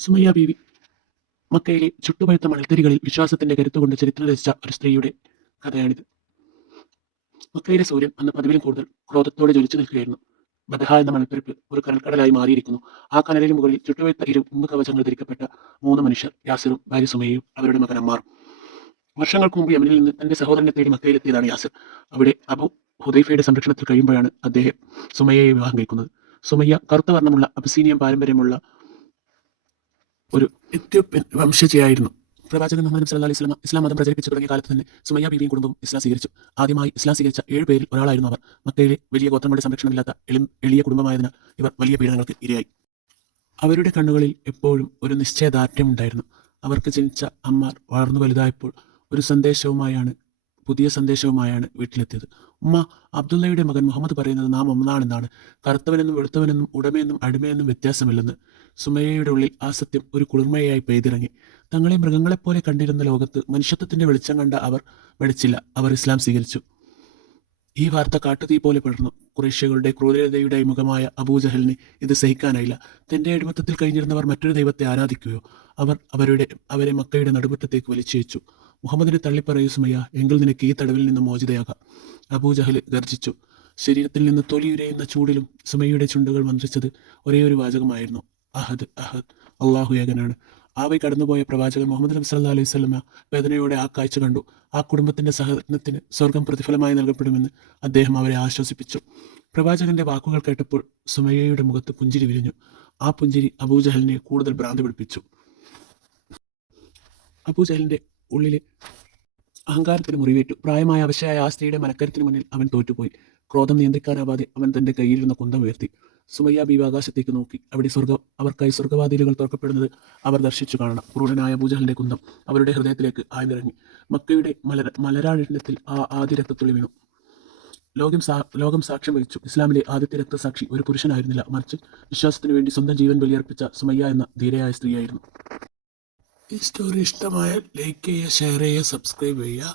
സുമയ്യ ബീവി മക്കയിലെ ചുട്ടുപഴുത്ത മണൽത്തരികളിൽ വിശ്വാസത്തിന്റെ കരുത്തുകൊണ്ട് ചരിത്രം രചിച്ച ഒരു സ്ത്രീയുടെ കഥയാണിത്. മക്കയിലെ സൂര്യൻ അന്ന് പതിവിലും കൂടുതൽ ക്രോധത്തോടെ ജ്വലിച്ചു നിൽക്കുകയായിരുന്നു. ബദഹ എന്ന മണൽപ്പരപ്പ് ഒരു കനൽക്കടലായി മാറിയിരിക്കുന്നു. ആ കനലിന് മുകളിൽ ചുട്ടുപഴുത്ത ഇരുമ്പ് കവചങ്ങൾ ധരിക്കപ്പെട്ട 3 മനുഷ്യർ, യാസിറും ഭാര്യ സുമയ്യയും അവരുടെ മകൻ അമ്മാറും. വർഷങ്ങൾക്ക് മുമ്പ് യമനിൽ നിന്ന് തന്റെ സഹോദരനെ തേടി മക്കയിലെത്തിയതാണ് യാസിർ. അവിടെ അബു ഹുദൈഫയുടെ സംരക്ഷണത്തിൽ കഴിയുമ്പോഴാണ് അദ്ദേഹം സുമയ്യയെ വിവാഹം കഴിക്കുന്നത്. സുമയ്യ കറുത്ത വർണ്ണമുള്ള അബസീനിയൻ പാരമ്പര്യമുള്ള ഒരു എത്യോപ്യൻ വംശജയായിരുന്നു. പ്രവാചകൻ മുഹമ്മദ് സല്ലല്ലാഹു അലൈഹി വസല്ലം ഇസ്ലാം മതം പ്രചരിപ്പിച്ചു തുടങ്ങിയ കാലത്ത് തന്നെ സുമയ്യ ബീവിയും കുടുംബവും ഇസ്ലാം സ്വീകരിച്ചു. ആദ്യമായി ഇസ്ലാം സ്വീകരിച്ച 7 പേരിൽ ഒരാളായിരുന്നു അവർ. മക്കയിലെ വലിയ ഗോത്രങ്ങളുടെ സംരക്ഷണമില്ലാത്ത എളിയ കുടുംബമായതിനാൽ ഇവർ വലിയ പീഡനങ്ങൾക്ക് ഇരയായി. അവരുടെ കണ്ണുകളിൽ എപ്പോഴും ഒരു നിശ്ചയദാർഢ്യമുണ്ടായിരുന്നു. അവർക്ക് ജനിച്ച അമ്മാർ വളർന്നു വലുതായപ്പോൾ പുതിയ സന്ദേശവുമായാണ് വീട്ടിലെത്തിയത്. ഉമ്മ, അബ്ദുള്ളയുടെ മകൻ മുഹമ്മദ് പറയുന്നത് നാം ഒന്നാണെന്നാണ്. കറുത്തവനെന്നും വെളുത്തവനെന്നും ഉടമയെന്നും അടിമയെന്നും വ്യത്യാസമില്ലെന്ന്. സുമയ്യയുടെ ഉള്ളിൽ ആ സത്യം ഒരു കുളിർമയായി പെയ്തിറങ്ങി. തങ്ങളെ മൃഗങ്ങളെപ്പോലെ കണ്ടിരുന്ന ലോകത്ത് മനുഷ്യത്വത്തിന്റെ വെളിച്ചം കണ്ട അവർ മടിച്ചില്ല. അവർ ഇസ്ലാം സ്വീകരിച്ചു. ഈ വാർത്ത കാട്ടുതീ പോലെ പടർന്നു. ഖുറൈശികളുടെ ക്രൂരതയുടെ മുഖമായ അബൂജഹലിന് ഇത് സഹിക്കാനായില്ല. തന്റെ അടിമത്തത്തിൽ കഴിഞ്ഞിരുന്നവർ മറ്റൊരു ദൈവത്തെ ആരാധിക്കുകയോ? അവർ അവരെ മക്കയുടെ നടുമുറ്റത്തേക്ക് വലിച്ചയച്ചു. മുഹമ്മദിനെ തള്ളിപ്പറയൂ സുമയ്യ, എങ്കിൽ നിനക്ക് ഈ തടവിൽ നിന്ന് മോചിതയാകാം. അബൂജഹൽ ഗർജിച്ചു. ശരീരത്തിൽ നിന്ന് തൊലിയുരയുന്ന ചൂടിലും സുമയ്യയുടെ ചുണ്ടുകൾ മന്ത്രിച്ചത് ഒരേ ഒരു വാചകമായിരുന്നു: അഹദ് അഹദ്, അള്ളാഹു ഏകനാണ്. ആവി കടന്നുപോയ പ്രവാചകൻ മുഹമ്മദ് നബി സല്ലല്ലാഹു അലൈഹി വസല്ലമ വേദനയോടെ ആ കാഴ്ച കണ്ടു. ആ കുടുംബത്തിന്റെ സഹനത്തിന് സ്വർഗം പ്രതിഫലമായി നൽകപ്പെടുമെന്ന് അദ്ദേഹം അവരെ ആശ്വസിപ്പിച്ചു. പ്രവാചകന്റെ വാക്കുകൾ കേട്ടപ്പോൾ സുമയ്യയുടെ മുഖത്ത് പുഞ്ചിരി വിരിഞ്ഞു. ആ പുഞ്ചിരി അബൂജഹലിനെ കൂടുതൽ ഭ്രാന്ത് പിടിപ്പിച്ചു. അബൂജഹലിന്റെ ഉള്ളിലെ അഹങ്കാരത്തിന് മുറിവേറ്റു. പ്രായമായ അവശയായ ആ സ്ത്രീയുടെ മനക്കരുത്തിന് മുന്നിൽ അവൻ തോറ്റുപോയി. ക്രോധം നിയന്ത്രിക്കാനാവാതെ അവൻ തന്റെ കയ്യിലിരുന്ന കുന്തം ഉയർത്തി. സുമയ്യ ബീവി ആകാശത്തേക്ക് നോക്കി. അവിടെ അവർക്കായി സ്വർഗവാതിലുകൾ തുറക്കപ്പെടുന്നത് അവർ ദർശിച്ചു കാണണം. ക്രൂരനായ അബൂജഹലിന്റെ കുന്തം അവരുടെ ഹൃദയത്തിലേക്ക് ആഴ്ന്നിറങ്ങി. മക്കയുടെ മലരാഴിണ്യത്തിൽ ആ ആദ്യ രക്തത്തുള്ളി വീണു. ലോകം സാക്ഷ്യം വഹിച്ചു. ഇസ്ലാമിലെ ആദ്യത്തെ രക്തസാക്ഷി ഒരു പുരുഷനായിരുന്നില്ല, മറിച്ച് വിശ്വാസത്തിനു വേണ്ടി സ്വന്തം ജീവൻ ബലിയർപ്പിച്ച സുമയ്യ എന്ന ധീരയായ സ്ത്രീയായിരുന്നു. ഈ സ്റ്റോറി ഇഷ്ടമായാൽ ലൈക്ക് ചെയ്യുക, ഷെയർ ചെയ്യുക, സബ്സ്ക്രൈബ് ചെയ്യുക.